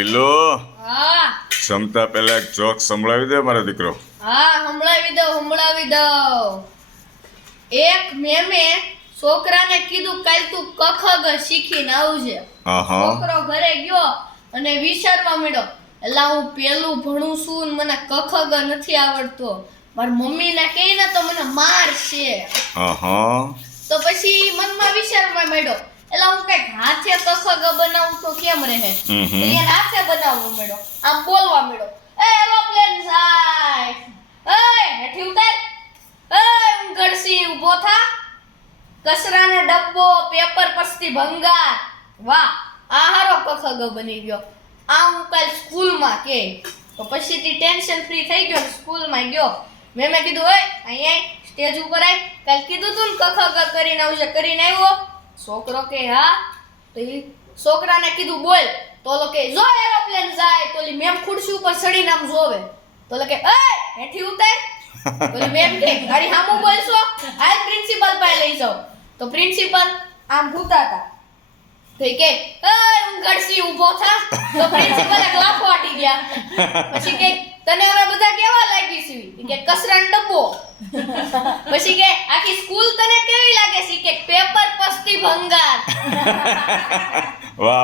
ઈલો હા જમતા પહેલા એક જોક સંભળાવી દે મારો દીકરો. હા સંભળાવી દઉં. એક મેમે છોકરાને કીધું કાલ તું કખગ શીખીને આવજે. આહા. છોકરો ઘરે ગયો અને વિચારવા માંડ્યો, એલા હું પેલું ભણું છું ને મને કખગ નથી આવડતો, મારી મમ્મીને કહે ને તો મને મારશે. આહા. તો પછી મનમાં વિચારવા માંડ્યો, એલા હું કઈક હાથે કખગ બનાવું તો કેમ રહે. એ હાથે બનાવવા માંડ્યો, આમ બોલવા માંડ્યો, એ એરોપ્લેન જાય, એ હેઠી ઉતાર, એ ઊંઘડસી ઊભો થા, કચરાનો ડબ્બો, પેપર પસ્તી ભંગાર. વાહ, આ હારો કખગ બની ગયો. આ હું કાલ સ્કૂલમાં કે. તો પછીથી ટેન્શન ફ્રી થઈ ગયો, સ્કૂલમાં ગયો. મેમે કીધું, ઓય અહીંયા સ્ટેજ ઉપર આય, કાલ કીધું તું ને કખગ કરીને આવજે, કરીને આવ્યો? છોકરો કે હા. તો ઈ છોકરાને કીધું બોલ. તો ઓલો કે જો એરોપ્લેન જાય. તો ઓલી મેમ ખુરશી ઉપર ચડીને આમ જોવે. તો ઓલો કે એ હેઠી ઉતાર. તો ઓલી મેમ કે ગાડી સામું બોલશો, હાલ પ્રિન્સિપલ પાસે લઈ જાઓ. તો પ્રિન્સિપલ આમ ભૂતાતા. તો ઈ કે એ ઊંઘડસી ઊભો થા. તો પ્રિન્સિપલ એક લાફો આટી ગયા. પછી કે તને હવે બધા કેવા લાગી છે? ઈ કે કચરાનો ડબ્બો. પછી કે આખી સ્કૂલ તને કેવી લાગે છે? કે પેપર પસ્તી ભંગાર. વાહ.